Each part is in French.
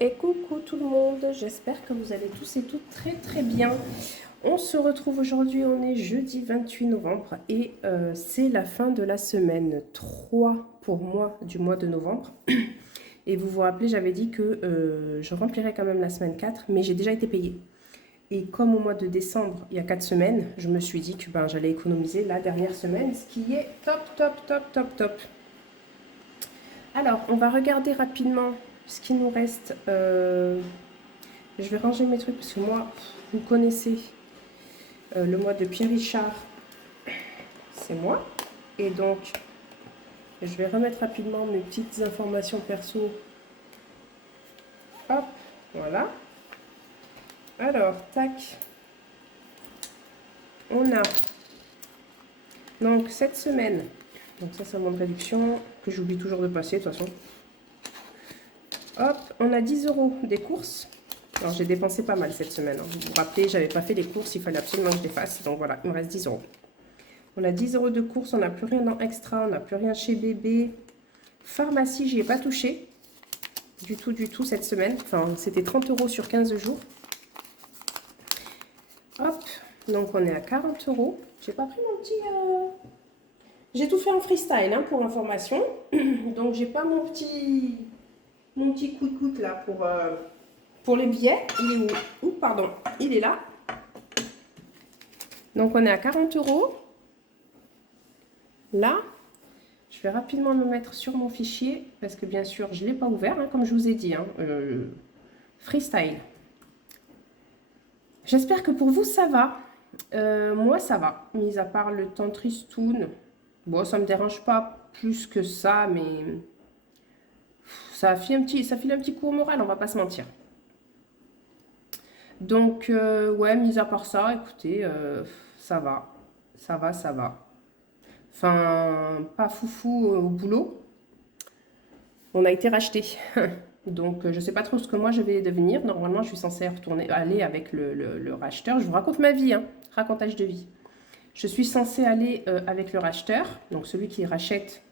Et coucou tout le monde, j'espère que vous allez tous et toutes très très bien. On se retrouve aujourd'hui, on est jeudi 28 novembre et c'est la fin de la semaine 3 pour moi du mois de novembre. Et vous vous rappelez, j'avais dit que je remplirais quand même la semaine 4, mais j'ai déjà été payée. Et comme au mois de décembre, il y a 4 semaines, je me suis dit que j'allais économiser la dernière semaine, ce qui est top, top, top, top, top. Alors, on va regarder rapidement ce qui nous reste. Je vais ranger mes trucs parce que moi, vous connaissez le mois de Pierre Richard, c'est moi. Et donc, je vais remettre rapidement mes petites informations perso. Hop, voilà. Alors, tac. On a donc cette semaine. Donc ça, c'est un bon de réduction que j'oublie toujours de passer de toute façon. Hop, on a 10 € des courses. Alors j'ai dépensé pas mal cette semaine. Vous vous rappelez, j'avais pas fait les courses, il fallait absolument que je les fasse. Donc voilà, il me reste 10 €. On a 10 € de courses, on n'a plus rien dans Extra, on n'a plus rien chez Bébé. Pharmacie, j'y ai pas touché. Du tout cette semaine. Enfin, c'était 30 € sur 15 jours. Hop, donc on est à 40 €. J'ai pas pris mon petit... J'ai tout fait en freestyle, hein, pour information. Donc j'ai pas mon petit coup là pour les billets. Il est où? Ouh, pardon, il est là. Donc on est à 40 €. Là, je vais rapidement me mettre sur mon fichier parce que bien sûr, je ne l'ai pas ouvert, hein, comme je vous ai dit. Hein, freestyle. J'espère que pour vous, ça va. Moi, ça va. Mis à part le temps tristoun. Bon, ça ne me dérange pas plus que ça, mais ça file un petit coup au moral, on va pas se mentir. Donc, ouais, mis à part ça, écoutez, ça va. Ça va, ça va. Enfin, pas foufou au boulot. On a été racheté. Donc, je ne sais pas trop ce que moi je vais devenir. Normalement, je suis censée aller avec le racheteur. Je vous raconte ma vie, hein, racontage de vie. Je suis censée aller avec le racheteur, donc celui qui rachète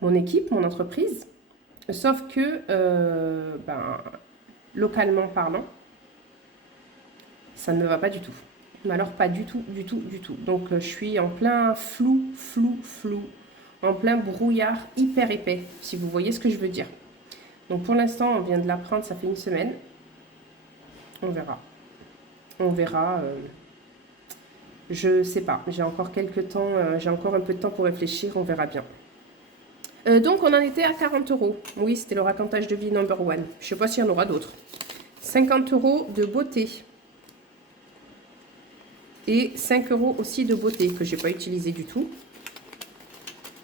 mon équipe, mon entreprise. Sauf que, localement parlant, ça ne me va pas du tout. Mais alors, pas du tout, du tout, du tout. Donc, je suis en plein flou, en plein brouillard hyper épais, si vous voyez ce que je veux dire. Donc pour l'instant, on vient de l'apprendre, ça fait une semaine. On verra. On verra. Je sais pas. J'ai encore quelques temps, j'ai encore un peu de temps pour réfléchir. On verra bien. Donc on en était à 40 €. Oui, c'était le racontage de vie number one. Je sais pas s'il y en aura d'autres. 50 € de beauté. Et 5 € aussi de beauté que j'ai pas utilisé du tout.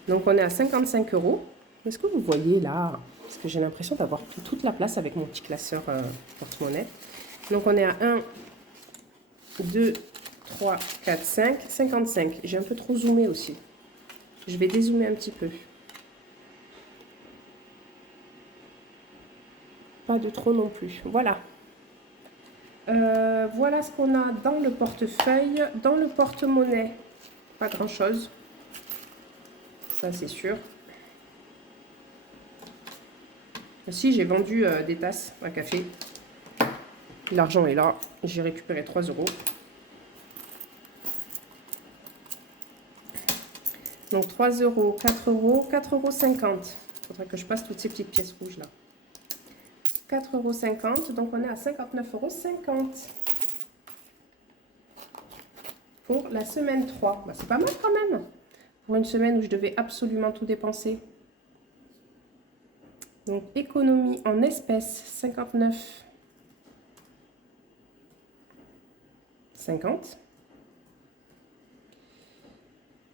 Donc on est à 55 €. Est-ce que vous voyez là? Parce que j'ai l'impression d'avoir toute la place avec mon petit classeur porte-monnaie. Donc on est à 1, 2, 3, 4, 5, 55. J'ai un peu trop zoomé aussi. Je vais dézoomer un petit peu. Pas de trop non plus. Voilà. Voilà ce qu'on a dans le portefeuille. Dans le porte-monnaie, pas grand-chose. Ça, c'est sûr. Si, j'ai vendu des tasses à café. L'argent est là. J'ai récupéré 3 €. Donc 3 €, 4 €, 4,50 €. Il faudrait que je passe toutes ces petites pièces rouges là. 4,50 €, donc on est à 59,50 € pour la semaine 3. Bah, c'est pas mal quand même, pour une semaine où je devais absolument tout dépenser. Donc économie en espèces, 59,50 €.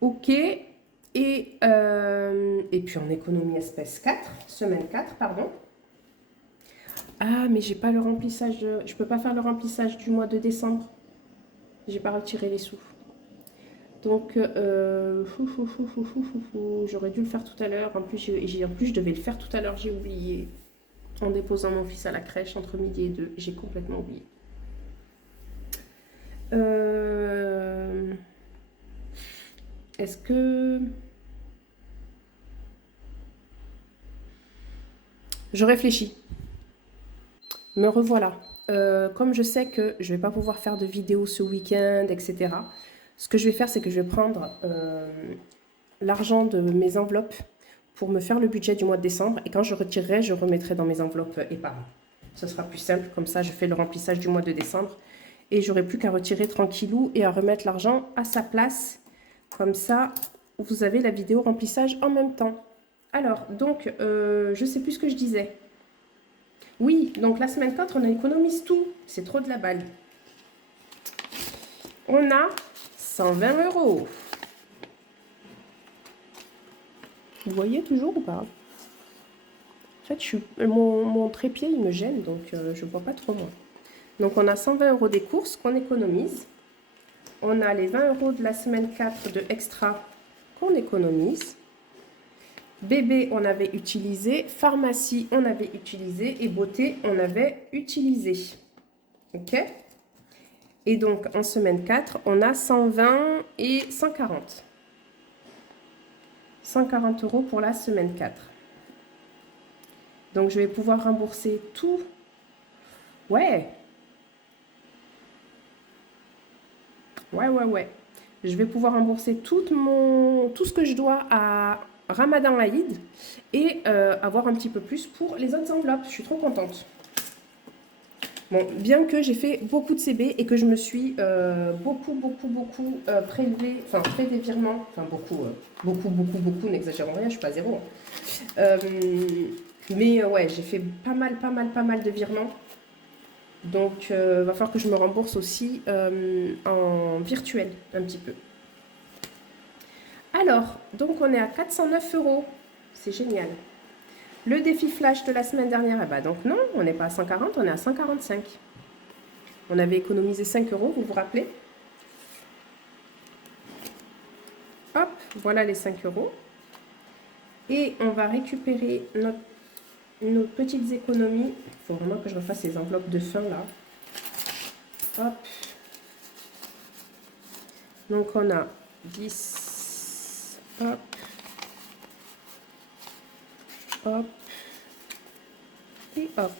Ok. Et puis en économie espèce 4, semaine 4, pardon. Ah, mais j'ai pas le remplissage, je peux pas faire le remplissage du mois de décembre. J'ai pas retiré les sous. Donc, j'aurais dû le faire tout à l'heure. En plus, je devais le faire tout à l'heure, j'ai oublié. En déposant mon fils à la crèche entre midi et 2, j'ai complètement oublié. Est-ce que... Je réfléchis. Me revoilà. Comme je sais que je ne vais pas pouvoir faire de vidéo ce week-end, etc., ce que je vais faire, c'est que je vais prendre l'argent de mes enveloppes pour me faire le budget du mois de décembre. Et quand je retirerai, je remettrai dans mes enveloppes épargne. Ce sera plus simple. Comme ça, je fais le remplissage du mois de décembre. Et j'aurai plus qu'à retirer tranquillou et à remettre l'argent à sa place. Comme ça, vous avez la vidéo remplissage en même temps. Alors, donc, je ne sais plus ce que je disais. Oui, donc la semaine 4, on économise tout. C'est trop de la balle. On a 120 euros. Vous voyez toujours ou pas? En fait, mon trépied, il me gêne, donc je ne vois pas trop moi. Donc, on a 120 euros des courses qu'on économise. On a les 20 euros de la semaine 4 de extra qu'on économise. Bébé, on avait utilisé. Pharmacie, on avait utilisé. Et beauté, on avait utilisé. OK? Et donc, en semaine 4, on a 120 et 140. 140 euros pour la semaine 4. Donc, je vais pouvoir rembourser tout. Ouais. Ouais. Je vais pouvoir rembourser tout ce que je dois à Ramadan Aïd et avoir un petit peu plus pour les autres enveloppes. Je suis trop contente. Bon, bien que j'ai fait beaucoup de CB et que je me suis beaucoup prélevé, enfin fait des virements, enfin beaucoup, n'exagérons rien, je suis pas à zéro. Mais ouais, j'ai fait pas mal de virements. Donc, va falloir que je me rembourse aussi en virtuel un petit peu. Alors, donc on est à 409 euros. C'est génial. Le défi flash de la semaine dernière, bah donc non, on n'est pas à 140, on est à 145. On avait économisé 5 euros, vous vous rappelez? Hop, voilà les 5 euros. Et on va récupérer nos petites économies. Il faut vraiment que je refasse les enveloppes de fin là. Hop. Donc on a 10. Hop. Hop. Et hop.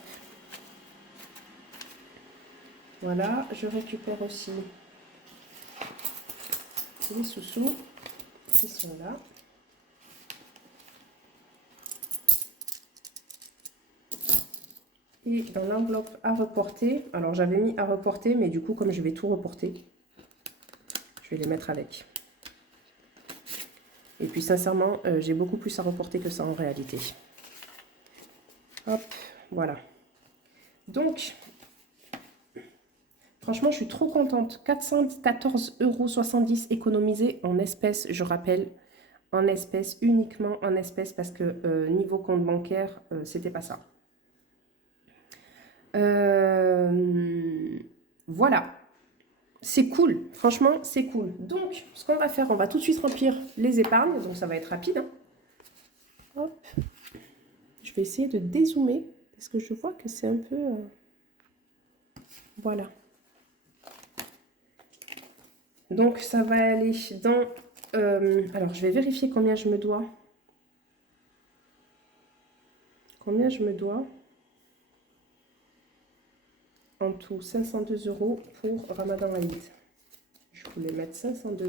Voilà, je récupère aussi les sous-sous qui sont là. Et dans l'enveloppe à reporter, alors j'avais mis à reporter, mais du coup, comme je vais tout reporter, je vais les mettre avec. Et puis sincèrement, j'ai beaucoup plus à reporter que ça en réalité. Hop, voilà. Donc, franchement, je suis trop contente. 414,70 € économisés en espèces, je rappelle. En espèces, uniquement en espèces, parce que niveau compte bancaire, c'était pas ça. Voilà. C'est cool, franchement, c'est cool. Donc, ce qu'on va faire, on va tout de suite remplir les épargnes. Donc, ça va être rapide. Hein. Hop. Je vais essayer de dézoomer parce que je vois que c'est un peu... Voilà. Donc, ça va aller dans... alors, je vais vérifier combien je me dois. Combien je me dois? En tout, 502 € pour Ramadan Aïd. Je voulais mettre 502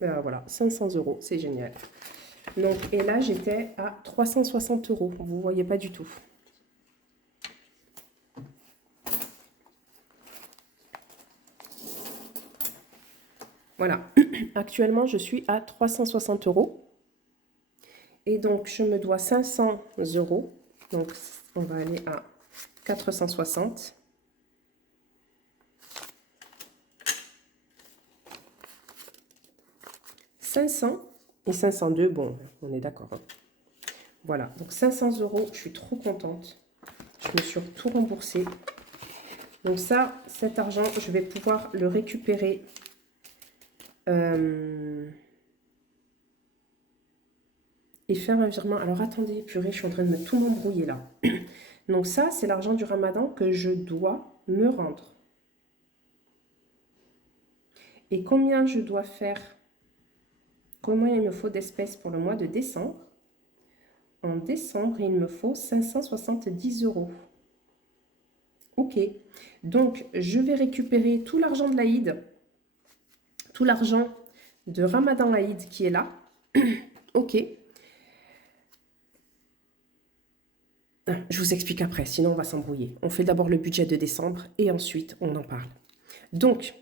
€. Voilà, 500 €, c'est génial. Donc, et là, j'étais à 360 €. Vous ne voyez pas du tout. Voilà. Actuellement, je suis à 360 €. Et donc, je me dois 500 €. Donc, on va aller à 460. 500 et 502, bon, on est d'accord. Hein. Voilà, donc 500 €, je suis trop contente. Je me suis tout remboursé. Donc ça, cet argent, je vais pouvoir le récupérer. Et faire un virement. Alors attendez, purée, je suis en train de tout m'embrouiller là. Donc ça, c'est l'argent du Ramadan que je dois me rendre. Et combien je dois faire? Combien il me faut d'espèces pour le mois de décembre? en décembre et il me faut 570 €. Ok, donc je vais récupérer tout l'argent de l'Aïd, tout l'argent de Ramadan Aïd qui est là. Ok. Je vous explique après, sinon on va s'embrouiller. On fait d'abord le budget de décembre et ensuite on en parle. Donc,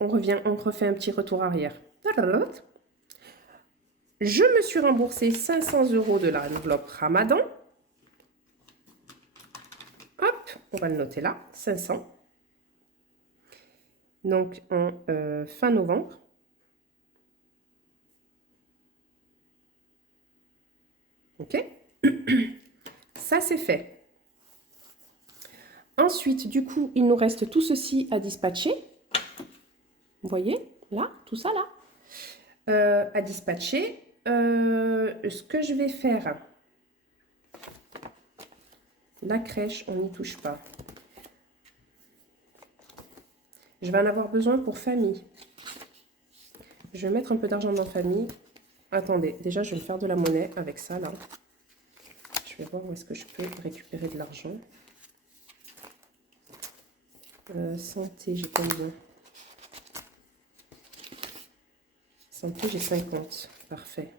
on revient, on refait un petit retour arrière. Je me suis remboursé 500 € de l'enveloppe Ramadan. Hop, on va le noter là, 500. Donc, en fin novembre. Ok. Ça, c'est fait. Ensuite, du coup, il nous reste tout ceci à dispatcher. Vous voyez, là, tout ça là. À dispatcher. Ce que je vais faire, la crèche, on n'y touche pas. Je vais en avoir besoin pour famille. Je vais mettre un peu d'argent dans famille. Attendez, déjà, je vais me faire de la monnaie avec ça, là. Je vais voir où est-ce que je peux récupérer de l'argent. Santé, j'ai combien? Santé, j'ai 50. Parfait.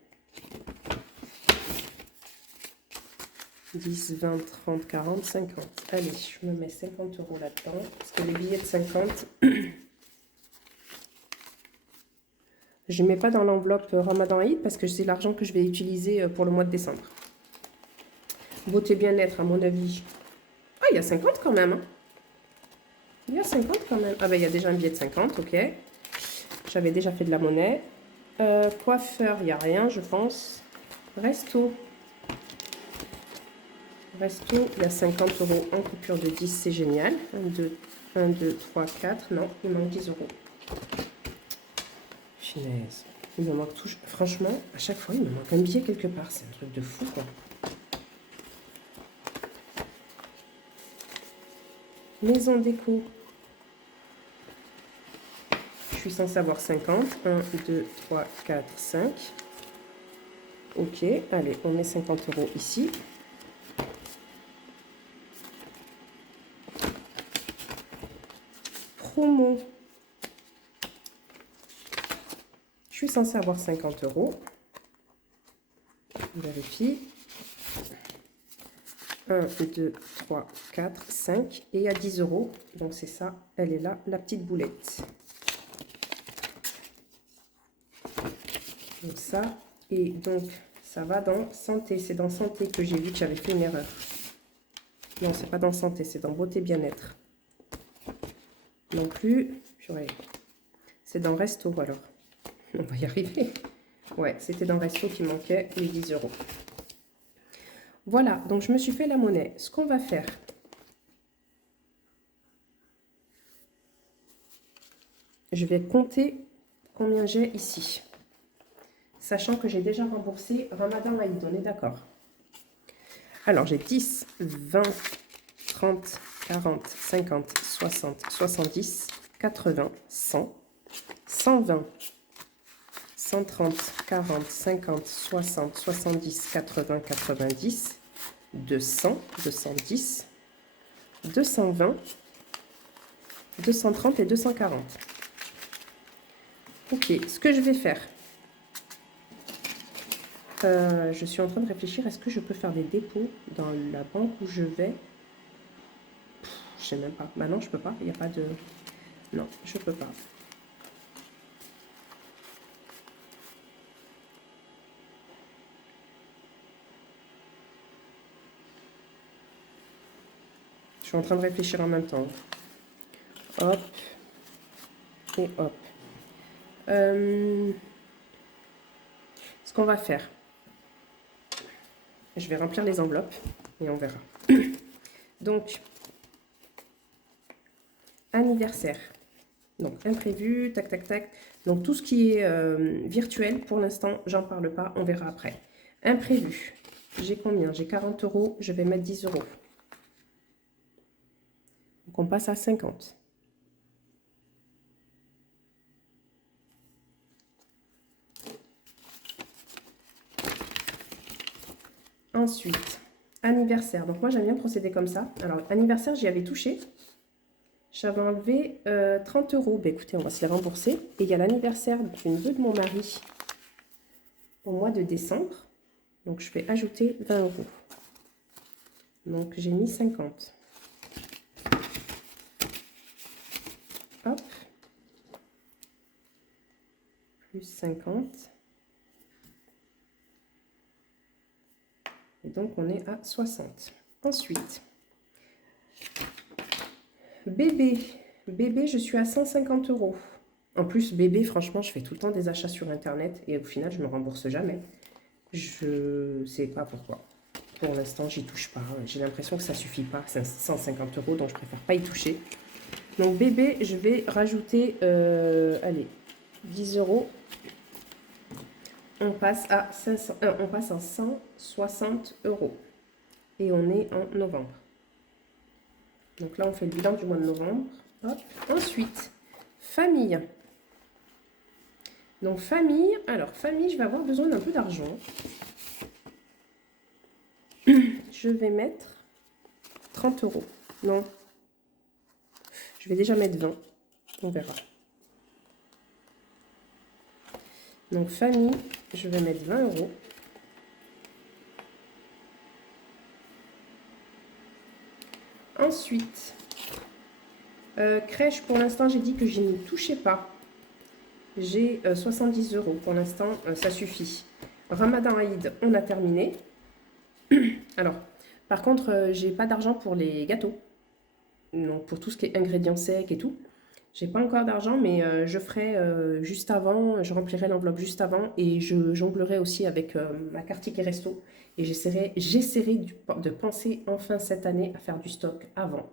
10, 20, 30, 40, 50. Allez, je me mets 50 € là-dedans. Parce que les billets de 50, je ne mets pas dans l'enveloppe Ramadan Aïd parce que c'est l'argent que je vais utiliser pour le mois de décembre. Beauté bien-être, à mon avis. Ah, il y a 50 quand même. Hein. Il y a 50 quand même. Ah ben, il y a déjà un billet de 50, ok. J'avais déjà fait de la monnaie. Coiffeur, il n'y a rien, je pense. Resto. Resto, il y a 50 € en coupure de 10, c'est génial. 1, 2, 3, 4. Non, il manque 10 €. Finesse. Il me manque tout. Franchement, à chaque fois, il me manque un billet quelque part. C'est un truc de fou, quoi. Maison déco. Je suis censée avoir 50. 1, 2, 3, 4, 5. Ok, allez, on met 50 € ici. Promo. Je suis censée avoir 50 €. Vérifie. 1, 2, 3, 4, 5. Et à 10 €. Donc c'est ça, elle est là, la petite boulette. Donc ça, et donc ça va dans santé. C'est dans santé que j'ai vu que j'avais fait une erreur. Non, c'est pas dans santé, c'est dans beauté bien-être. Non plus, purée. C'est dans resto alors. On va y arriver. Ouais, c'était dans resto qui manquait les 10 €. Voilà, donc je me suis fait la monnaie. Ce qu'on va faire, je vais compter combien j'ai ici. Sachant que j'ai déjà remboursé Ramadan Aïd, on est d'accord. Alors, j'ai 10, 20, 30, 40, 50, 60, 70, 80, 100, 120, 130, 40, 50, 60, 70, 80, 90, 200, 210, 220, 230 et 240. Ok, ce que je vais faire, je suis en train de réfléchir, est-ce que je peux faire des dépôts dans la banque où je vais? Je sais même pas. Bah non, je peux pas, il n'y a pas de... Non, je peux pas. Je suis en train de réfléchir en même temps. Hop. Et hop. Ce qu'on va faire, je vais remplir les enveloppes et on verra. Donc, anniversaire. Donc, imprévu, tac, tac, tac. Donc, tout ce qui est virtuel, pour l'instant, j'en parle pas, on verra après. Imprévu. J'ai combien? J'ai 40 €, je vais mettre 10 €. Donc, on passe à 50. Ensuite, anniversaire. Donc moi, j'aime bien procéder comme ça. Alors, anniversaire, j'y avais touché. J'avais enlevé 30 euros. Ben, écoutez, on va se les rembourser. Et il y a l'anniversaire d'une vœu de mon mari au mois de décembre. Donc, je vais ajouter 20 euros. Donc, j'ai mis 50. Hop. Plus 50. Et donc, on est à 60. Ensuite, bébé. Bébé, je suis à 150 euros. En plus, bébé, franchement, je fais tout le temps des achats sur Internet et au final, je ne me rembourse jamais. Je ne sais pas pourquoi. Pour l'instant, j'y touche pas. J'ai l'impression que ça suffit pas. C'est 150 euros, donc je préfère pas y toucher. Donc, bébé, je vais rajouter, allez, 10 euros. On passe à 160 euros. Et on est en novembre. Donc là, on fait le bilan du mois de novembre. Hop. Ensuite, famille. Donc famille, alors famille, je vais avoir besoin d'un peu d'argent. Je vais mettre 30 euros. Non. Je vais déjà mettre 20. On verra. Donc famille, je vais mettre 20 euros. Ensuite, crèche, pour l'instant, j'ai dit que je n'y touchais pas. J'ai 70 euros. Pour l'instant, ça suffit. Ramadan Aïd, on a terminé. Alors, par contre, j'ai pas d'argent pour les gâteaux. Donc, pour tout ce qui est ingrédients secs et tout. J'ai pas encore d'argent, mais je ferai juste avant. Je remplirai l'enveloppe juste avant. Et je jonglerai aussi avec ma carte Ticket Resto. Et j'essaierai de penser enfin cette année à faire du stock avant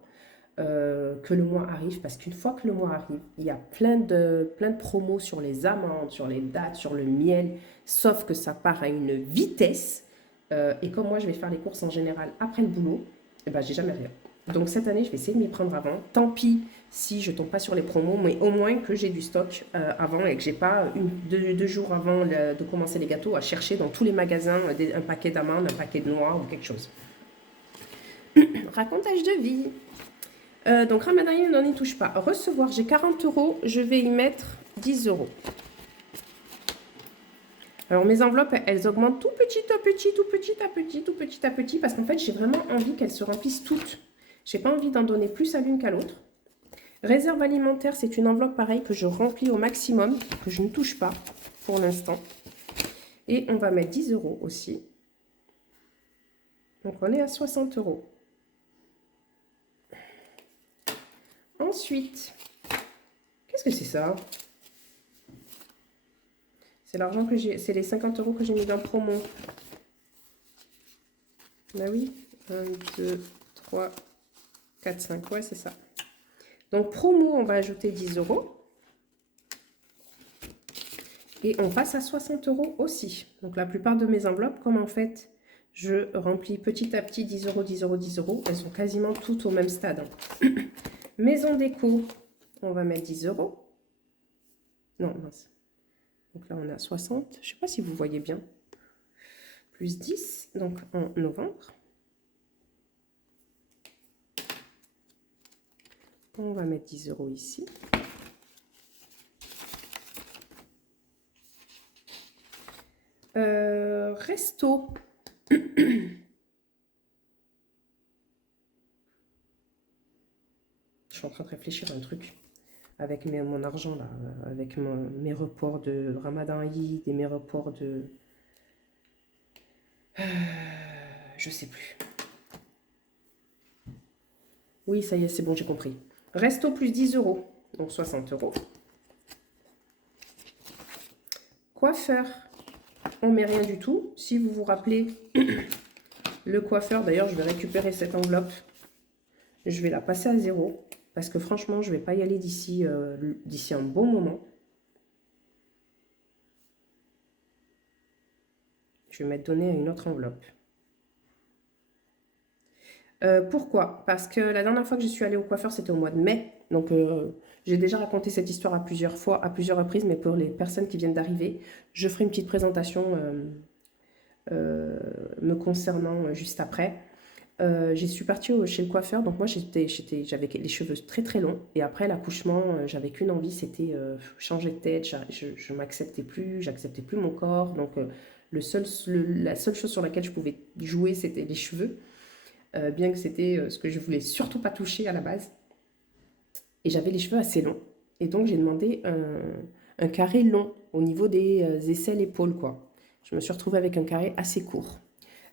que le mois arrive. Parce qu'une fois que le mois arrive, il y a plein de promos sur les amandes, sur les dattes, sur le miel. Sauf que ça part à une vitesse. Et comme moi, je vais faire les courses en général après le boulot, et ben, j'ai jamais rien. Donc cette année, je vais essayer de m'y prendre avant. Tant pis si je tombe pas sur les promos, mais au moins que j'ai du stock avant et que j'ai pas deux jours avant de commencer les gâteaux à chercher dans tous les magasins un paquet d'amandes, un paquet de noix ou quelque chose. Racontage de vie. Donc Ramadan, on n'y touche pas. Recevoir, j'ai 40 euros, je vais y mettre 10 euros. Alors mes enveloppes, elles augmentent tout petit à petit, tout petit à petit, tout petit à petit, parce qu'en fait, j'ai vraiment envie qu'elles se remplissent toutes. J'ai pas envie d'en donner plus à l'une qu'à l'autre. Réserve alimentaire, c'est une enveloppe pareille que je remplis au maximum, que je ne touche pas pour l'instant. Et on va mettre 10 euros aussi. Donc on est à 60 euros. Ensuite, qu'est-ce que c'est ça? C'est l'argent que j'ai, c'est les 50 euros que j'ai mis dans le promo. Bah oui, 1, 2, 3, 4, 5, ouais c'est ça. Donc promo, on va ajouter 10 euros. Et on passe à 60 euros aussi. Donc la plupart de mes enveloppes, comme en fait, je remplis petit à petit 10 euros, 10 euros, 10 euros. Elles sont quasiment toutes au même stade. Maison déco, on va mettre 10 euros. Non, mince. Donc là, on est à 60. Je ne sais pas si vous voyez bien. Plus 10, donc en novembre. On va mettre 10 euros ici. Resto. Je suis en train de réfléchir à un truc avec mon argent là, avec mes reports de Ramadan Eid et mes reports de... je sais plus. Oui, ça y est, c'est bon, j'ai compris. Resto plus 10 euros, donc 60 euros. Coiffeur, on met rien du tout. Si vous vous rappelez, le coiffeur, d'ailleurs, je vais récupérer cette enveloppe. Je vais la passer à 0. Parce que franchement, je ne vais pas y aller d'ici un bon moment. Je vais m'être donné à une autre enveloppe. Pourquoi? Parce que la dernière fois que je suis allée au coiffeur, c'était au mois de mai. Donc, j'ai déjà raconté cette histoire à plusieurs fois, à plusieurs reprises. Mais pour les personnes qui viennent d'arriver, je ferai une petite présentation me concernant juste après. J'y suis partie chez le coiffeur, donc moi j'avais les cheveux très très longs et après l'accouchement j'avais qu'une envie, c'était changer de tête, je m'acceptais plus, j'acceptais plus mon corps, donc la seule chose sur laquelle je pouvais jouer c'était les cheveux, bien que c'était ce que je voulais surtout pas toucher à la base et j'avais les cheveux assez longs et donc j'ai demandé un carré long au niveau des aisselles épaules quoi. Je me suis retrouvée avec un carré assez court.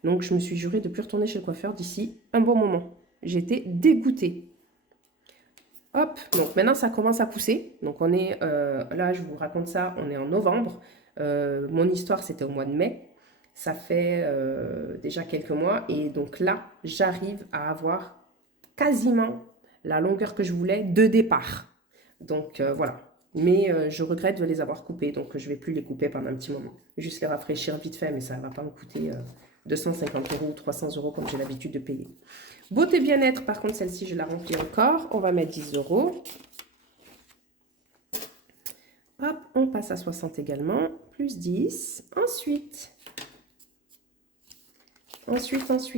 Donc je me suis jurée de ne plus retourner chez le coiffeur d'ici un bon moment. J'étais dégoûtée. Hop, donc maintenant ça commence à pousser. Donc on est, là je vous raconte ça, on est en novembre. Mon histoire c'était au mois de mai. Ça fait déjà quelques mois. Et donc là, j'arrive à avoir quasiment la longueur que je voulais de départ. Donc voilà. Mais je regrette de les avoir coupés. Donc je ne vais plus les couper pendant un petit moment. Juste les rafraîchir vite fait, mais ça ne va pas me coûter 250 € ou 300 € comme j'ai l'habitude de payer. Beauté bien-être, par contre, celle-ci, je la remplis encore. On va mettre 10 €. Hop, on passe à 60 également, plus 10. Ensuite,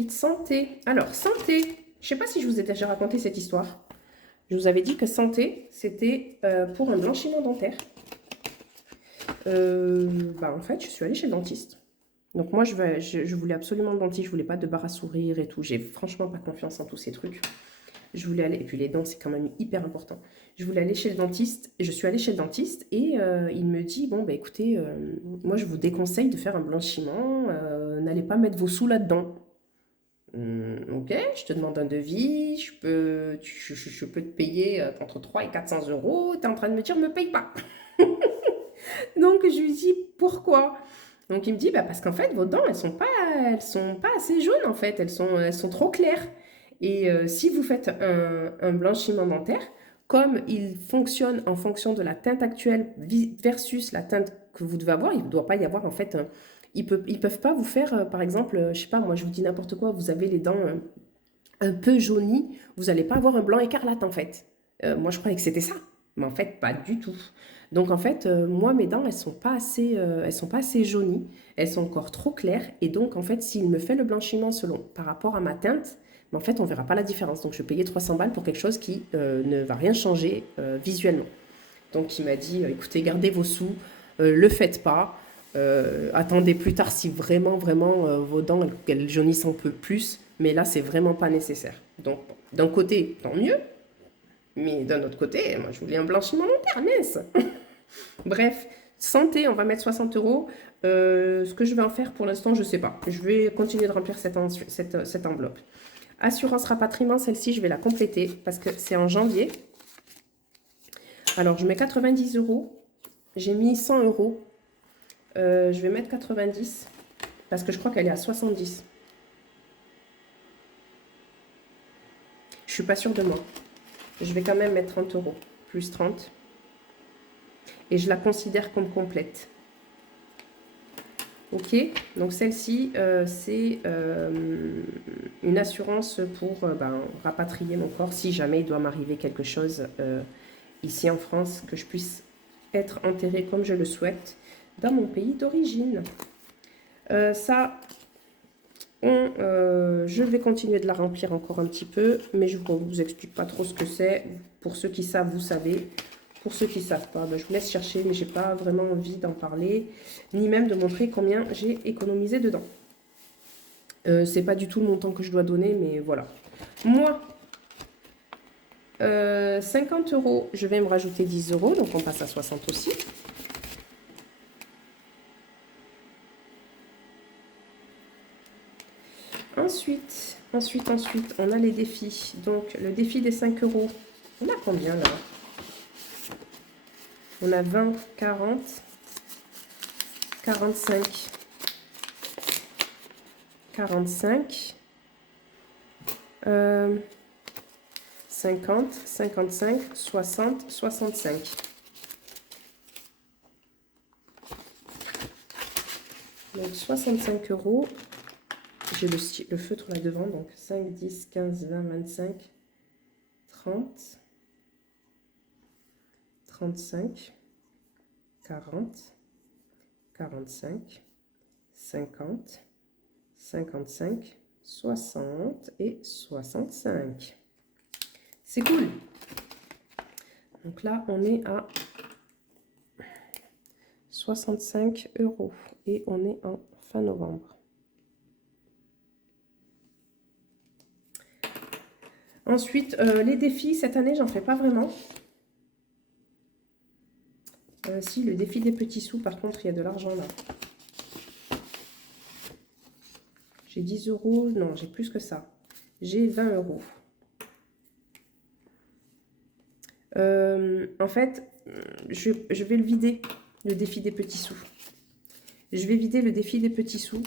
santé. Alors, santé, je ne sais pas si je vous ai déjà raconté cette histoire. Je vous avais dit que santé, c'était pour un blanchiment dentaire. En fait, je suis allée chez le dentiste. Donc moi, je voulais absolument le dentiste, je voulais pas de barre à sourire et tout. J'ai franchement pas confiance en tous ces trucs. Je voulais aller, et puis les dents, c'est quand même hyper important. Je voulais aller chez le dentiste, je suis allée chez le dentiste et il me dit, bon, bah écoutez, moi je vous déconseille de faire un blanchiment, n'allez pas mettre vos sous là-dedans. Ok, je te demande un devis, je peux te payer entre 3 et 400 €, tu es en train de me dire, me paye pas. Donc je lui dis, pourquoi? Donc il me dit, bah, parce qu'en fait, vos dents, elles sont pas assez jaunes en fait, elles sont trop claires. Et si vous faites un blanchiment dentaire, comme il fonctionne en fonction de la teinte actuelle versus la teinte que vous devez avoir, il ne doit pas y avoir en fait, ils peuvent pas vous faire, par exemple, je sais pas, moi je vous dis n'importe quoi, vous avez les dents un peu jaunies, vous n'allez pas avoir un blanc écarlate en fait. Moi je croyais que c'était ça, mais en fait pas du tout. Donc en fait, moi mes dents elles sont pas assez jaunies, elles sont encore trop claires et donc en fait s'il me fait le blanchiment selon par rapport à ma teinte, mais en fait on verra pas la différence. Donc je vais payer 300 balles pour quelque chose qui ne va rien changer visuellement. Donc il m'a dit écoutez gardez vos sous, le faites pas, attendez plus tard si vraiment vos dents elles jaunissent un peu plus, mais là c'est vraiment pas nécessaire. Donc d'un côté tant mieux, mais d'un autre côté moi je voulais un blanchiment dentaire, mince. Bref, santé, on va mettre 60 €. Ce que je vais en faire pour l'instant, je ne sais pas. Je vais continuer de remplir cette enveloppe. Assurance rapatriement, celle-ci, je vais la compléter parce que c'est en janvier. Alors, je mets 90 €. J'ai mis 100 €. Je vais mettre 90 parce que je crois qu'elle est à 70. Je ne suis pas sûre de moi. Je vais quand même mettre 30 €. Plus 30. Et je la considère comme complète. Ok, donc celle-ci, c'est une assurance pour rapatrier mon corps si jamais il doit m'arriver quelque chose ici en France, que je puisse être enterrée comme je le souhaite dans mon pays d'origine. Je vais continuer de la remplir encore un petit peu, mais je ne vous explique pas trop ce que c'est. Pour ceux qui savent, vous savez. Pour ceux qui ne savent pas, je vous laisse chercher, mais je n'ai pas vraiment envie d'en parler, ni même de montrer combien j'ai économisé dedans. C'est pas du tout le montant que je dois donner, mais voilà. Moi, 50 €, je vais me rajouter 10 €, donc on passe à 60 aussi. Ensuite, on a les défis. Donc, le défi des 5 €, on a combien là? On a 20, 40, 45, 45, 50, 55, 60, 65. Donc 65 €. J'ai le feutre là devant, donc 5, 10, 15, 20, 25, 30, 35, 40, 45, 50, 55, 60 et 65. C'est cool. Donc là, on est à 65 € et on est en fin novembre. Ensuite, les défis, cette année, j'en fais pas vraiment. Si, le défi des petits sous, par contre, il y a de l'argent là. J'ai 10 €, non, j'ai plus que ça. J'ai 20 €. En fait, je vais le vider, le défi des petits sous. Je vais vider le défi des petits sous.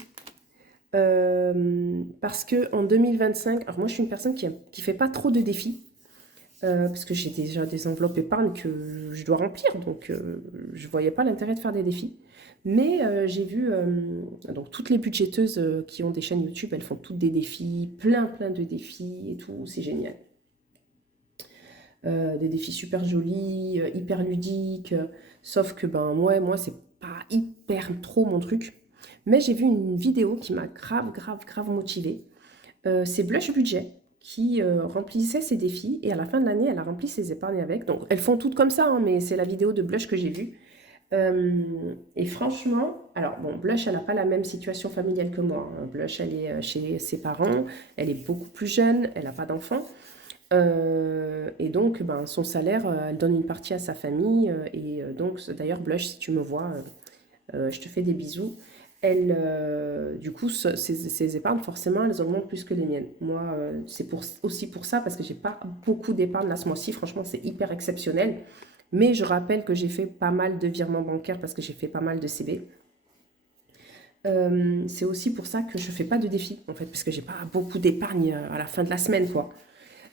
Parce que en 2025, alors moi je suis une personne qui fait pas trop de défis. Parce que j'ai déjà des enveloppes épargne que je dois remplir. Donc je voyais pas l'intérêt de faire des défis. Mais j'ai vu, donc toutes les budgéteuses qui ont des chaînes YouTube, elles font toutes des défis, plein de défis et tout, c'est génial. Des défis super jolis, hyper ludiques, sauf que ben moi c'est pas hyper trop mon truc. Mais j'ai vu une vidéo qui m'a grave motivée. C'est Blush Budget qui remplissait ses défis et à la fin de l'année, elle a rempli ses épargnes avec. Donc elles font toutes comme ça, hein, mais c'est la vidéo de Blush que j'ai vue. Et franchement, alors bon, Blush, elle n'a pas la même situation familiale que moi, hein. Blush, elle est chez ses parents, elle est beaucoup plus jeune, elle n'a pas d'enfant. Et donc, ben, son salaire, elle donne une partie à sa famille. Donc, d'ailleurs, Blush, si tu me vois, je te fais des bisous. Elle, du coup, ses épargnes, forcément, elles augmentent plus que les miennes. Moi, c'est aussi pour ça, parce que j'ai pas beaucoup d'épargne là ce mois-ci. Franchement, c'est hyper exceptionnel. Mais je rappelle que j'ai fait pas mal de virements bancaires parce que j'ai fait pas mal de CB. C'est aussi pour ça que je fais pas de défi, en fait, parce que j'ai pas beaucoup d'épargne à la fin de la semaine, quoi.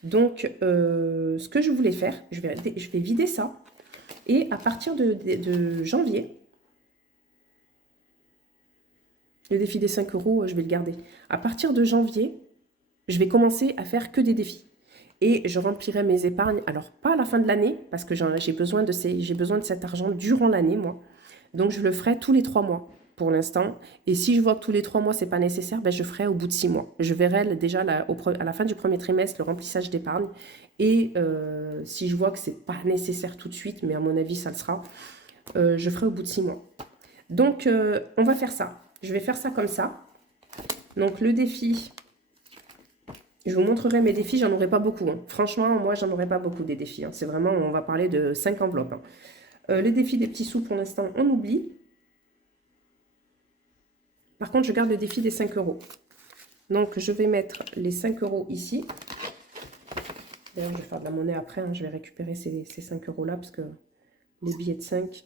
Donc, ce que je voulais faire, je vais vider ça. Et à partir de janvier, le défi des 5 €, je vais le garder. À partir de janvier, je vais commencer à faire que des défis. Et je remplirai mes épargnes, alors pas à la fin de l'année, parce que j'ai besoin de cet argent durant l'année, moi. Donc, je le ferai tous les 3 mois pour l'instant. Et si je vois que tous les 3 mois, c'est pas nécessaire, ben, je ferai au bout de 6 mois. Je verrai déjà à la fin du premier trimestre le remplissage d'épargne. Et si je vois que c'est pas nécessaire tout de suite, mais à mon avis, ça le sera, je ferai au bout de 6 mois. Donc, on va faire ça. Je vais faire ça comme ça. Donc, le défi, je vous montrerai mes défis, j'en aurai pas beaucoup, hein. Franchement, moi, j'en aurai pas beaucoup des défis, hein. C'est vraiment, on va parler de 5 enveloppes, hein. Le défi des petits sous, pour l'instant, on oublie. Par contre, je garde le défi des 5 €. Donc, je vais mettre les 5 € ici. D'ailleurs, je vais faire de la monnaie après, hein. Je vais récupérer ces 5 € là, parce que les billets de 5,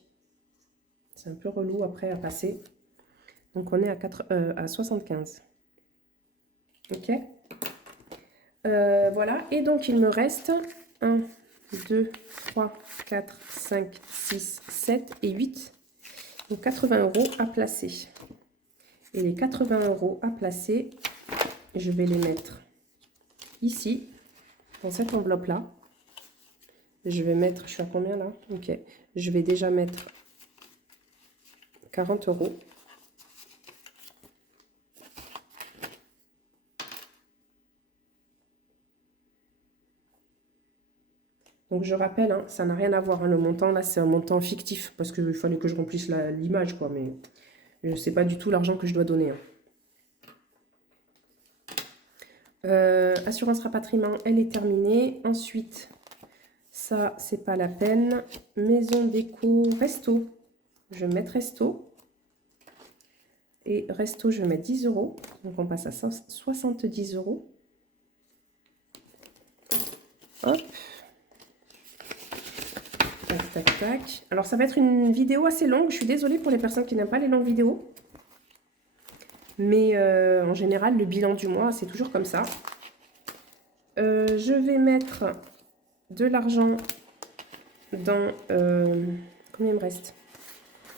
c'est un peu relou après à passer. Donc, on est à 75. Ok. Voilà. Et donc, il me reste 1, 2, 3, 4, 5, 6, 7 et 8. Donc, 80 € à placer. Et les 80 € à placer, je vais les mettre ici, dans cette enveloppe-là. Je vais mettre, je suis à combien là? Ok. Je vais déjà mettre 40 €. Donc je rappelle, hein, ça n'a rien à voir, hein, le montant là, c'est un montant fictif, parce qu'il fallait que je remplisse l'image, quoi, mais je ne sais pas du tout l'argent que je dois donner, hein. Assurance rapatriement, elle est terminée. Ensuite, ça, c'est pas la peine. Maison déco, resto. Je vais mettre resto. Et resto, je vais mettre 10 €. Donc, on passe à 70 €. Hop. Tac, tac, tac. Alors, ça va être une vidéo assez longue. Je suis désolée pour les personnes qui n'aiment pas les longues vidéos. Mais en général, le bilan du mois, c'est toujours comme ça. Je vais mettre de l'argent dans... combien il me reste?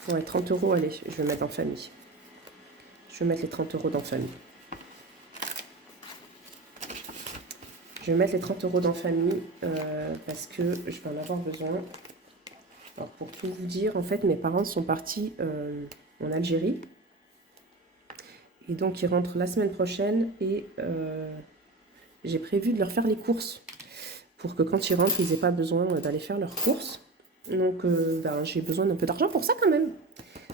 Ouais, 30 €, allez, je vais mettre en famille. Je vais mettre les 30 € dans famille. Je vais mettre les 30 € dans famille parce que je vais en avoir besoin. Alors, pour tout vous dire, en fait, mes parents sont partis en Algérie. Et donc, ils rentrent la semaine prochaine et j'ai prévu de leur faire les courses pour que quand ils rentrent, ils n'aient pas besoin d'aller faire leurs courses. Donc, ben, j'ai besoin d'un peu d'argent pour ça quand même.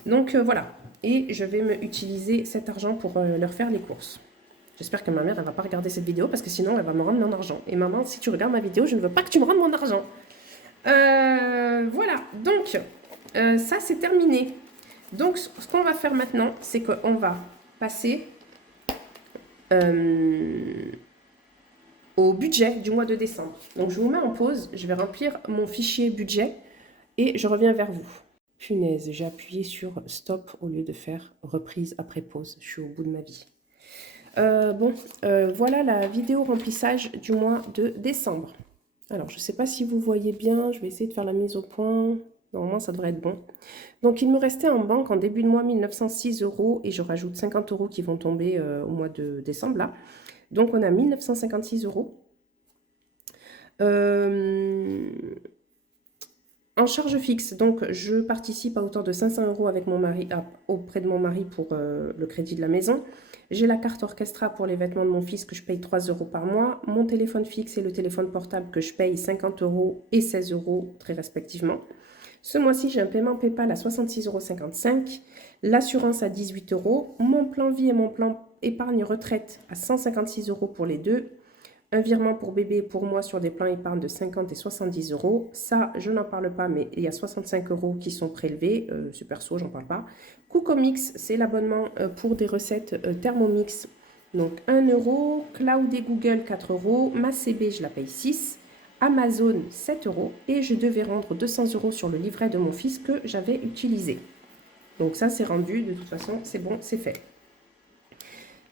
Donc, voilà. Et je vais me utiliser cet argent pour leur faire les courses. J'espère que ma mère, elle va pas regarder cette vidéo parce que sinon, elle va me rendre mon argent. Et maman, si tu regardes ma vidéo, je ne veux pas que tu me rendes mon argent. Voilà. Donc, ça, c'est terminé. Donc, ce qu'on va faire maintenant, c'est qu'on va passer au budget du mois de décembre. Donc, je vous mets en pause. Je vais remplir mon fichier budget et je reviens vers vous. Punaise, j'ai appuyé sur stop au lieu de faire reprise après pause. Je suis au bout de ma vie. Voilà la vidéo remplissage du mois de décembre. Alors, je ne sais pas si vous voyez bien. Je vais essayer de faire la mise au point. Normalement, ça devrait être bon. Donc, il me restait en banque en début de mois 1906 € et je rajoute 50 € qui vont tomber au mois de décembre, là. Donc, on a 1956 €. En charge fixe, donc je participe à hauteur de 500 € avec mon mari, auprès de mon mari pour le crédit de la maison. J'ai la carte Orchestra pour les vêtements de mon fils que je paye 3 € par mois. Mon téléphone fixe et le téléphone portable que je paye 50 € et 16 € très respectivement. Ce mois-ci, j'ai un paiement PayPal à 66,55 €, l'assurance à 18 €, mon plan vie et mon plan épargne retraite à 156 € pour les deux, un virement pour bébé et pour moi sur des plans épargne de 50 et 70 €. Ça, je n'en parle pas, mais il y a 65 € qui sont prélevés. C'est perso, j'en parle pas. Coocomix, c'est l'abonnement pour des recettes Thermomix. Donc 1 €. Cloud et Google, 4 €. Ma CB, je la paye 6 €. Amazon, 7 €. Et je devais rendre 200 € sur le livret de mon fils que j'avais utilisé. Donc ça, c'est rendu. De toute façon, c'est bon, c'est fait.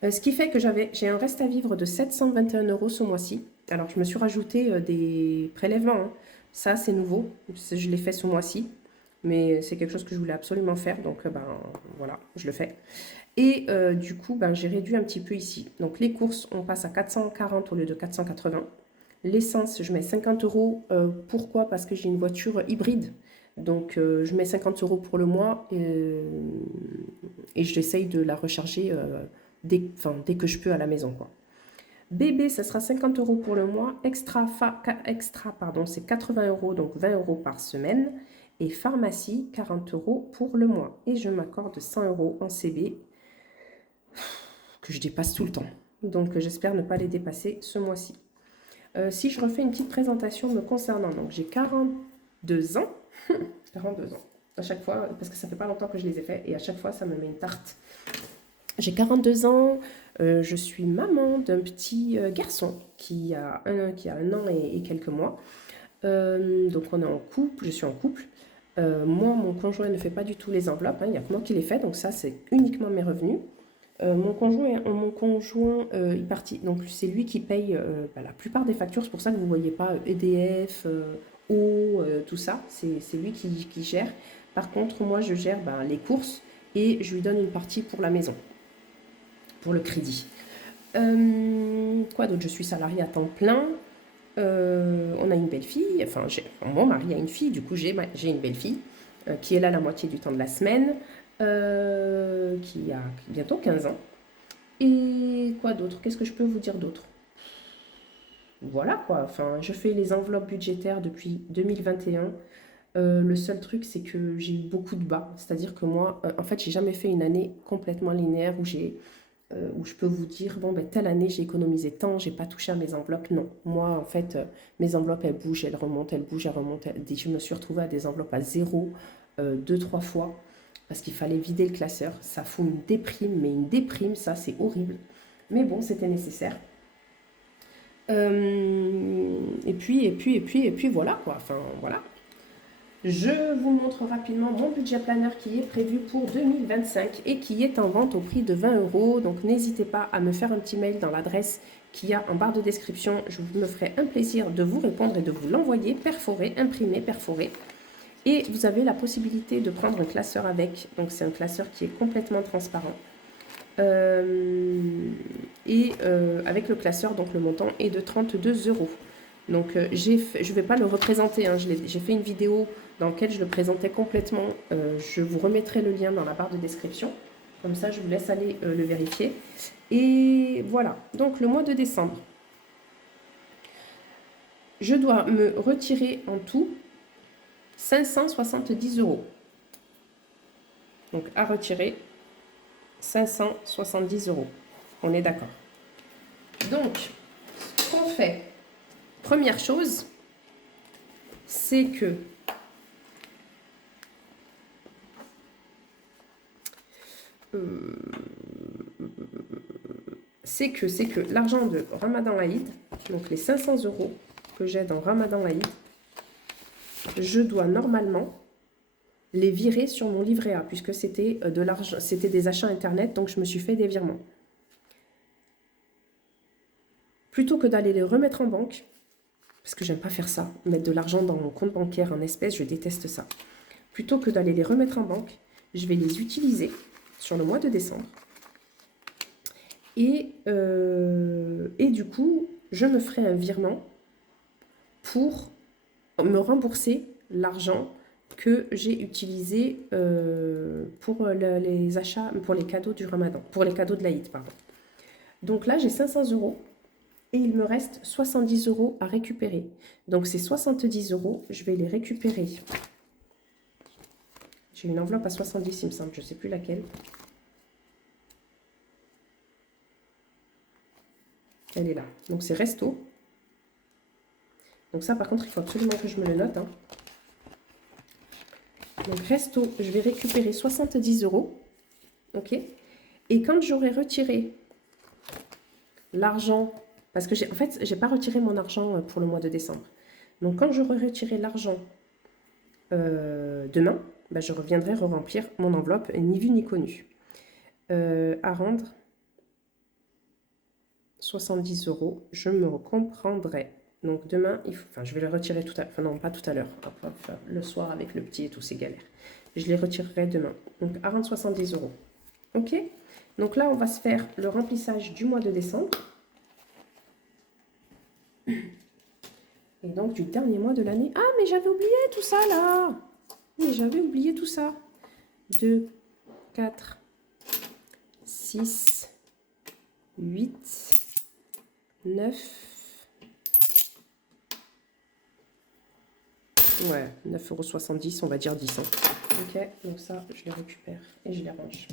Ce qui fait que j'ai un reste à vivre de 721 € ce mois-ci. Alors, je me suis rajouté des prélèvements. Hein. Ça, c'est nouveau. Je l'ai fait ce mois-ci. Mais c'est quelque chose que je voulais absolument faire. Donc, ben, voilà, je le fais. Et du coup, ben, j'ai réduit un petit peu ici. Donc, les courses, on passe à 440 au lieu de 480. L'essence, je mets 50 €. Pourquoi? Parce que j'ai une voiture hybride. Donc, je mets 50 € pour le mois et j'essaye de la recharger dès que je peux à la maison, quoi. Bébé, ça sera 50 € pour le mois. Extra, pardon, c'est 80 €, donc 20 € par semaine. Et pharmacie, 40 € pour le mois. Et je m'accorde 100 € en CB que je dépasse tout le temps. Donc, j'espère ne pas les dépasser ce mois-ci. Si je refais une petite présentation me concernant, donc j'ai 42 ans. 42 ans. À chaque fois, parce que ça fait pas longtemps que je les ai faits, et à chaque fois, ça me met une tarte. J'ai 42 ans, je suis maman d'un petit garçon qui a 1 an et quelques mois. Donc on est en couple, je suis en couple. Moi, mon conjoint ne fait pas du tout les enveloppes, hein, il n'y a que moi qui les fais, donc ça c'est uniquement mes revenus. Mon conjoint il partit, donc c'est lui qui paye la plupart des factures, c'est pour ça que vous ne voyez pas EDF, eau, tout ça, c'est lui qui gère. Par contre, moi je gère les courses et je lui donne une partie pour la maison, pour le crédit. Quoi d'autre? Je suis salariée à temps plein. On a une belle fille, enfin mon mari a une fille, du coup j'ai une belle fille qui est là la moitié du temps de la semaine, qui a bientôt 15 ans. Et quoi d'autre? Qu'est-ce que je peux vous dire d'autre? Voilà quoi, enfin je fais les enveloppes budgétaires depuis 2021. Le seul truc c'est que j'ai eu beaucoup de bas, c'est-à-dire que moi en fait j'ai jamais fait une année complètement linéaire où je peux vous dire, bon, ben, telle année, j'ai économisé tant, j'ai pas touché à mes enveloppes. Non, moi, en fait, mes enveloppes, elles bougent, elles remontent, elles bougent, elles remontent. Je me suis retrouvée à des enveloppes à 0, 2, 3 fois, parce qu'il fallait vider le classeur. Ça fout une déprime, mais une déprime, ça, c'est horrible. Mais bon, c'était nécessaire. Et puis, voilà, quoi. Enfin, voilà. Je vous montre rapidement mon budget planner qui est prévu pour 2025 et qui est en vente au prix de 20 €. Donc n'hésitez pas à me faire un petit mail dans l'adresse qu'il y a en barre de description. Je me ferai un plaisir de vous répondre et de vous l'envoyer perforé, imprimé, perforé. Et vous avez la possibilité de prendre un classeur avec. Donc c'est un classeur qui est complètement transparent. Avec le classeur, donc le montant est de 32 €. Donc je ne vais pas le représenter, hein, j'ai fait une vidéo dans laquelle je le présentais complètement. Je vous remettrai le lien dans la barre de description. Comme ça, je vous laisse aller le vérifier. Et voilà, donc le mois de décembre. Je dois me retirer en tout 570 €. Donc à retirer 570 €. On est d'accord. Donc, ce qu'on fait, première chose, c'est que l'argent de Ramadan Aïd, donc les 500 € que j'ai dans Ramadan Aïd, je dois normalement les virer sur mon livret A, puisque c'était des achats internet, donc je me suis fait des virements. Plutôt que d'aller les remettre en banque, parce que j'aime pas faire ça, mettre de l'argent dans mon compte bancaire en espèces, je déteste ça. Plutôt que d'aller les remettre en banque, je vais les utiliser sur le mois de décembre. Et du coup, je me ferai un virement pour me rembourser l'argent que j'ai utilisé pour les achats, pour les cadeaux du Ramadan, pour les cadeaux de l'Aïd, pardon. Donc là, j'ai 500 € et il me reste 70 € à récupérer. Donc ces 70 €, je vais les récupérer. J'ai une enveloppe à 70, il me semble, je ne sais plus laquelle. Elle est là. Donc c'est resto. Donc ça, par contre, il faut absolument que je me le note. Hein. Donc resto, je vais récupérer 70 €. Ok. Et quand j'aurai retiré l'argent, parce que en fait, j'ai pas retiré mon argent pour le mois de décembre. Donc quand j'aurai retiré l'argent demain, ben, je reviendrai remplir mon enveloppe, ni vu ni connu. À rendre 70 €, je me comprendrai. Donc demain, je vais le retirer tout à l'heure. Enfin non, pas tout à l'heure. Le soir avec le petit et tout, c'est galère. Je les retirerai demain. Donc à rendre 70 €. Ok. Donc là, on va se faire le remplissage du mois de décembre. Et donc du dernier mois de l'année. Ah, mais j'avais oublié tout ça là. Mais j'avais oublié tout ça. 2, 4, 6, 8, 9. Ouais, 9,70 €, on va dire 10. Hein. Ok, donc ça, je les récupère et je les range.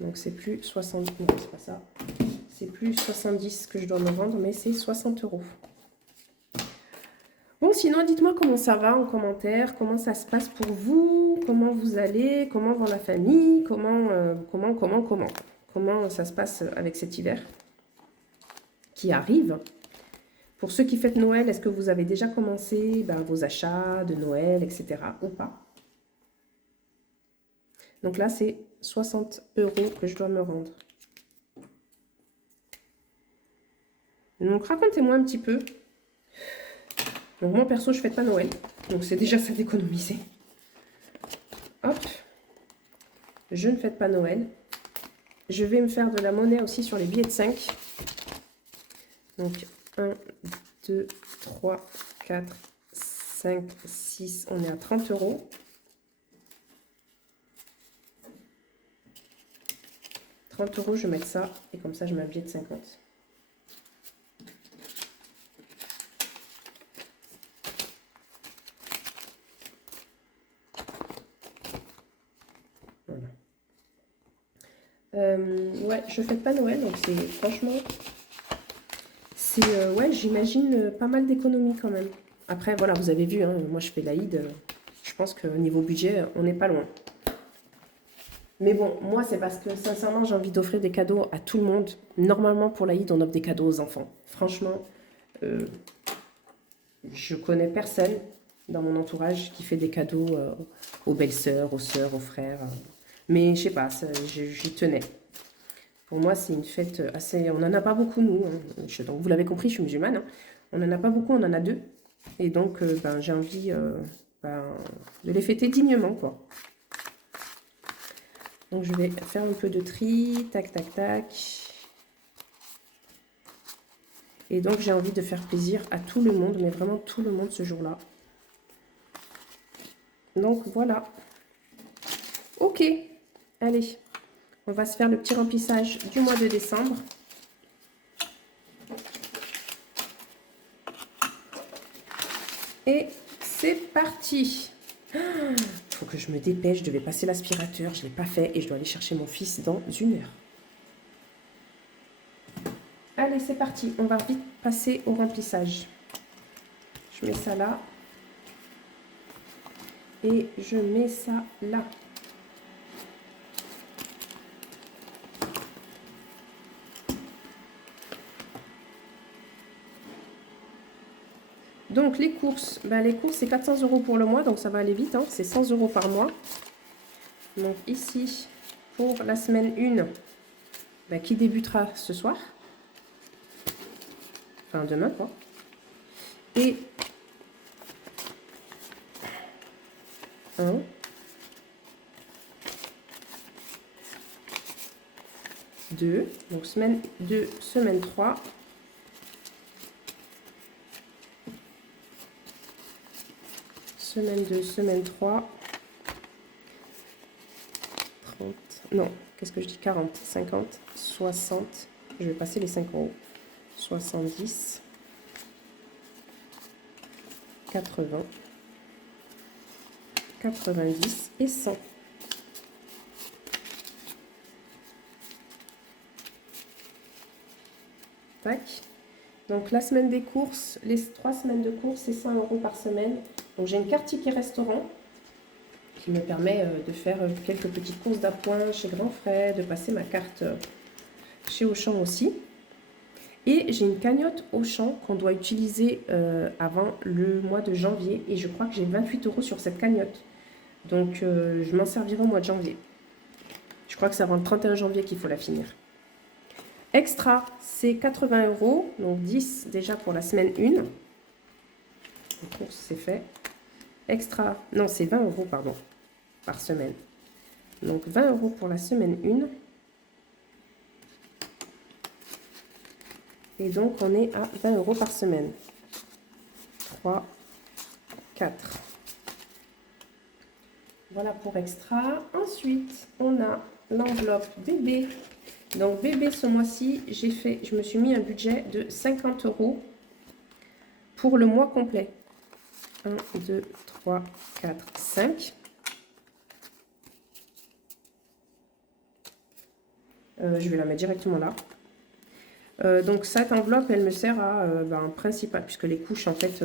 Donc c'est plus 60, non, c'est pas ça. C'est plus 70 que je dois me rendre, mais c'est 60 €. Bon, sinon, dites-moi comment ça va en commentaire, comment ça se passe pour vous, comment vous allez, comment va la famille, comment ça se passe avec cet hiver qui arrive. Pour ceux qui fêtent Noël, est-ce que vous avez déjà commencé vos achats de Noël, etc. ou pas? Donc là, c'est 60 € que je dois me rendre. Donc, racontez-moi un petit peu. Donc, moi, perso, je ne fête pas Noël. Donc, c'est déjà ça d'économiser. Hop. Je ne fête pas Noël. Je vais me faire de la monnaie aussi sur les billets de 5. Donc, 1, 2, 3, 4, 5, 6. On est à 30 €. « 30 €, je vais mettre ça. Et comme ça, je mets un billet de 50. Voilà. Ouais, je ne fête pas Noël, donc c'est franchement... ouais, j'imagine pas mal d'économies quand même. Après, voilà, vous avez vu, hein, moi je fais l'Aïd. Je pense qu'au niveau budget, on n'est pas loin. Mais bon, moi, c'est parce que, sincèrement, j'ai envie d'offrir des cadeaux à tout le monde. Normalement, pour l'Aïd, on offre des cadeaux aux enfants. Franchement, je connais personne dans mon entourage qui fait des cadeaux aux belles-sœurs, aux sœurs, aux frères. Mais, je sais pas, j'y tenais. Pour moi, c'est une fête assez... On n'en a pas beaucoup, nous. Hein. Donc, vous l'avez compris, je suis musulmane. Hein. On n'en a pas beaucoup, on en a 2. Et donc, j'ai envie de les fêter dignement, quoi. Donc, je vais faire un peu de tri. Tac, tac, tac. Et donc, j'ai envie de faire plaisir à tout le monde, mais vraiment tout le monde ce jour-là. Donc, voilà. Ok, allez, on va se faire le petit remplissage du mois de décembre. Et c'est parti. Faut que je me dépêche, je devais passer l'aspirateur, je ne l'ai pas fait et je dois aller chercher mon fils dans 1 heure. Allez, c'est parti, on va vite passer au remplissage. Je mets ça là. Et je mets ça là. Donc les courses, les courses c'est 400 € pour le mois, donc ça va aller vite, hein, c'est 100 € par mois. Donc ici, pour la semaine 1, qui débutera ce soir, enfin demain quoi. Et 1, 2, donc semaine 2, semaine 3. Semaine 2, semaine 3. 30, non, qu'est-ce que je dis, 40, 50, 60, je vais passer les 5 €. 70, 80, 90 et 100. Tac. Donc la semaine des courses, les 3 semaines de courses, c'est 100 € par semaine. Donc j'ai une carte ticket restaurant qui me permet de faire quelques petites courses d'appoint chez Grand Frais, de passer ma carte chez Auchan aussi. Et j'ai une cagnotte Auchan qu'on doit utiliser avant le mois de janvier. Et je crois que j'ai 28 € sur cette cagnotte. Donc je m'en servirai au mois de janvier. Je crois que c'est avant le 31 janvier qu'il faut la finir. Extra, c'est 80 €. Donc 10 déjà pour la semaine 1. Les courses, c'est fait. Extra, non, c'est 20 € pardon, par semaine. Donc 20 € pour la semaine 1. Et donc on est à 20 € par semaine. 3, 4. Voilà pour extra. Ensuite, on a l'enveloppe bébé. Donc bébé, ce mois-ci, je me suis mis un budget de 50 € pour le mois complet. 1, 2, 3, 4, 5. Je vais la mettre directement là. Donc cette enveloppe, elle me sert à principal, puisque les couches, en fait,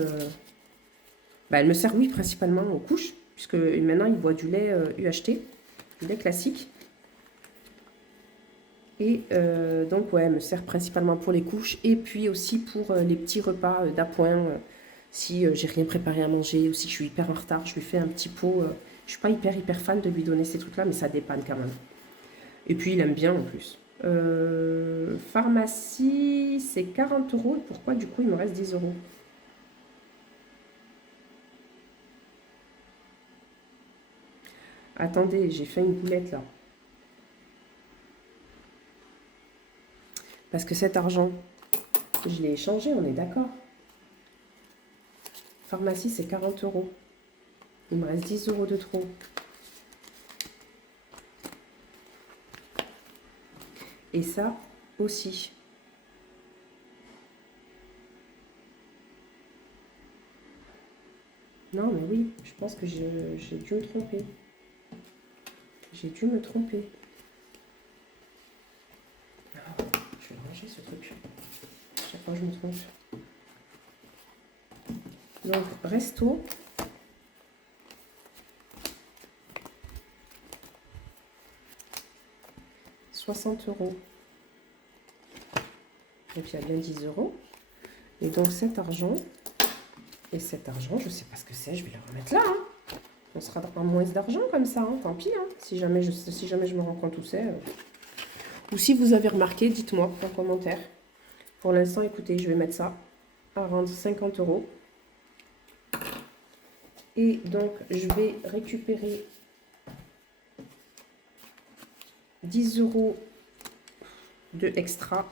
elle me sert, oui, principalement aux couches, puisque maintenant, il boit du lait UHT, du lait classique. Et donc, ouais, elle me sert principalement pour les couches, et puis aussi pour les petits repas d'appoint. Si j'ai rien préparé à manger, ou si je suis hyper en retard, je lui fais un petit pot. Je suis pas hyper fan de lui donner ces trucs-là, mais ça dépanne quand même. Et puis, il aime bien en plus. Pharmacie, c'est 40 €. Et pourquoi du coup il me reste 10 €? Attendez, j'ai fait une boulette là. Parce que cet argent, je l'ai échangé, on est d'accord. Pharmacie, c'est 40 €. Il me reste 10 € de trop. Et ça aussi. Non, mais oui, je pense que j'ai dû me tromper. J'ai dû me tromper. Alors, je vais ranger ce truc. Chaque fois, je me trompe. Donc, resto. « 60 €. Donc, il y a bien 10 €. Et donc, cet argent, je ne sais pas ce que c'est, je vais le remettre là. Hein. On sera en moins d'argent comme ça, hein. Tant pis. Hein. Si jamais je me rends compte où c'est. Ou si vous avez remarqué, dites-moi en commentaire. Pour l'instant, écoutez, je vais mettre ça à rendre 50 €. Et donc, je vais récupérer 10 € de extra.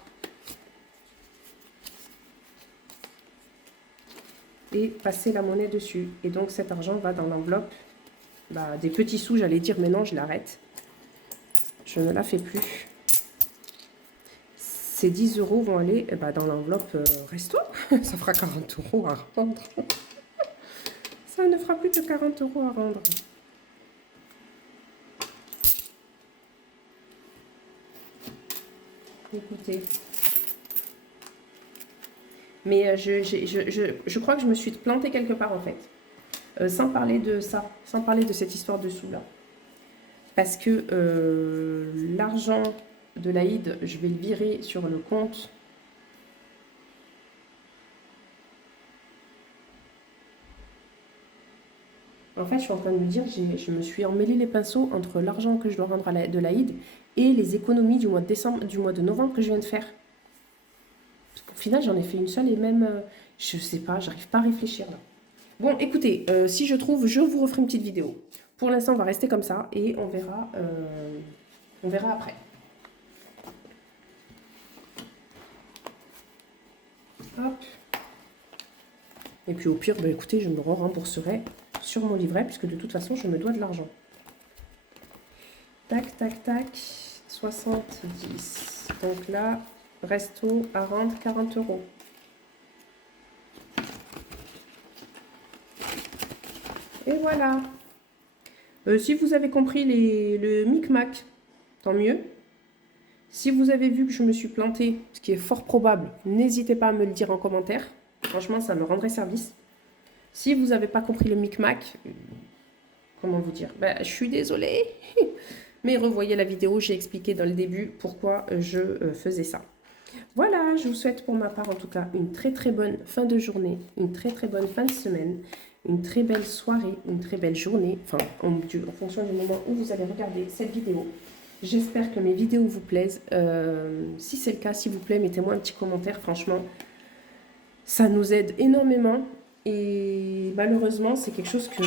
Et passer la monnaie dessus. Et donc, cet argent va dans l'enveloppe Bah, des petits sous, j'allais dire, mais non, je l'arrête. Je ne la fais plus. Ces 10 euros vont aller dans l'enveloppe resto. Ça fera 40 euros à rendre. Ça ne fera plus que 40 euros à rendre. Écoutez. Mais je crois que je me suis plantée quelque part en fait. Sans parler de ça, sans parler de cette histoire de sous là. Parce que l'argent de l'Aïd, je vais le virer sur le compte. En fait, je suis en train de me dire, je me suis emmêlé les pinceaux entre l'argent que je dois rendre de l'Aïd et les économies du mois de décembre, du mois de novembre que je viens de faire. Au final, j'en ai fait une seule et même, je sais pas, j'arrive pas à réfléchir là. Bon, écoutez, si je trouve, je vous referai une petite vidéo. Pour l'instant, on va rester comme ça et on verra après. Hop. Et puis au pire, bah, écoutez, je me rembourserai sur mon livret puisque de toute façon, je me dois de l'argent. Tac, tac, tac. 70. Donc là, resto à rendre 40 euros. Et voilà. Si vous avez compris le micmac, tant mieux. Si vous avez vu que je me suis plantée, ce qui est fort probable, n'hésitez pas à me le dire en commentaire. Franchement, ça me rendrait service. Si vous n'avez pas compris le micmac, comment vous dire, je suis désolée. Mais revoyez la vidéo, j'ai expliqué dans le début pourquoi je faisais ça. Voilà, je vous souhaite pour ma part en tout cas une très très bonne fin de journée, une très très bonne fin de semaine, une très belle soirée, une très belle journée, enfin en fonction du moment où vous allez regarder cette vidéo. J'espère que mes vidéos vous plaisent. Si c'est le cas, s'il vous plaît, mettez-moi un petit commentaire. Franchement, ça nous aide énormément. Et malheureusement, c'est quelque chose que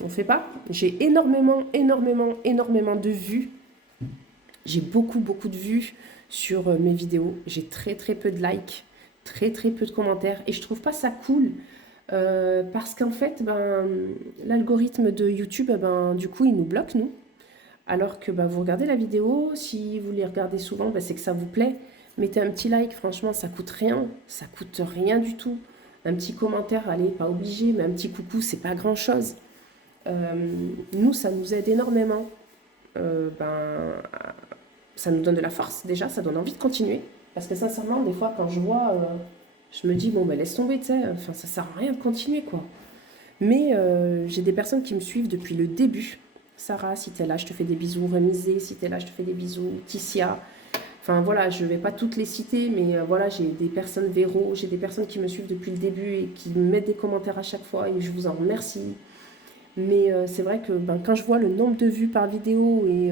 on ne fait pas. J'ai énormément de vues. J'ai beaucoup de vues sur mes vidéos. J'ai très peu de likes, très peu de commentaires. Et je trouve pas ça cool. Parce qu'en fait, l'algorithme de YouTube, du coup, il nous bloque, nous. Alors que vous regardez la vidéo, si vous les regardez souvent, c'est que ça vous plaît. Mettez un petit like, franchement, ça coûte rien. Ça coûte rien du tout. Un petit commentaire, allez, pas obligé, mais un petit coucou, c'est pas grand-chose. Nous, ça nous aide énormément. Ça nous donne de la force, déjà, ça donne envie de continuer. Parce que sincèrement, des fois, quand je vois, je me dis, bon, laisse tomber, tu sais, enfin, ça sert à rien de continuer, quoi. Mais j'ai des personnes qui me suivent depuis le début. Sarah, si t'es là, je te fais des bisous. Remisé, si t'es là, je te fais des bisous. Ticia. Enfin voilà, je ne vais pas toutes les citer, mais voilà, j'ai des personnes Véro, j'ai des personnes qui me suivent depuis le début et qui me mettent des commentaires à chaque fois et je vous en remercie. Mais c'est vrai que quand je vois le nombre de vues par vidéo et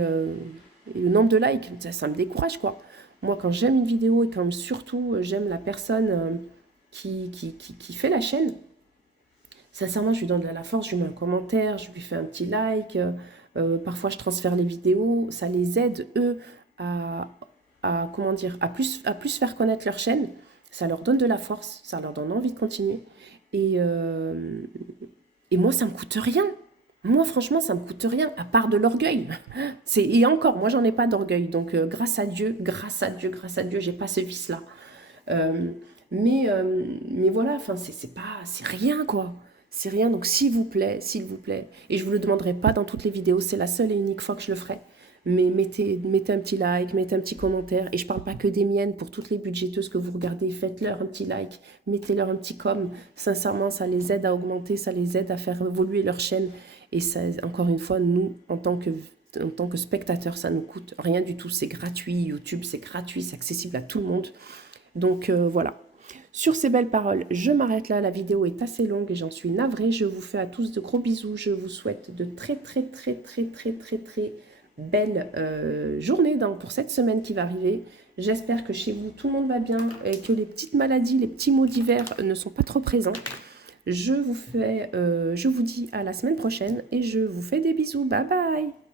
le nombre de likes, ça me décourage quoi. Moi, quand j'aime une vidéo et quand surtout j'aime la personne qui fait la chaîne, sincèrement, je lui donne de la force, je lui mets un commentaire, je lui fais un petit like. Parfois, je transfère les vidéos. Ça les aide, eux, comment dire, à plus faire connaître leur chaîne. Ça leur donne de la force, ça leur donne envie de continuer. Et moi, ça me coûte rien. Moi, franchement, ça me coûte rien, à part de l'orgueil. Et encore, moi, j'en ai pas d'orgueil. Donc, grâce à Dieu, j'ai pas ce vice-là. Mais voilà, enfin, c'est rien, quoi. C'est rien, donc s'il vous plaît, et je vous le demanderai pas dans toutes les vidéos, c'est la seule et unique fois que je le ferai, mais mettez un petit like, mettez un petit commentaire, et je parle pas que des miennes, pour toutes les budgéteuses que vous regardez, faites-leur un petit like, mettez-leur un petit com, sincèrement, ça les aide à augmenter, ça les aide à faire évoluer leur chaîne, et ça, encore une fois, nous, en tant que spectateurs, ça nous coûte rien du tout, c'est gratuit, YouTube, c'est gratuit, c'est accessible à tout le monde, donc voilà. Sur ces belles paroles, je m'arrête là. La vidéo est assez longue et j'en suis navrée. Je vous fais à tous de gros bisous. Je vous souhaite de très belles journées pour cette semaine qui va arriver. J'espère que chez vous, tout le monde va bien et que les petites maladies, les petits maux d'hiver ne sont pas trop présents. Je vous dis à la semaine prochaine et je vous fais des bisous. Bye bye!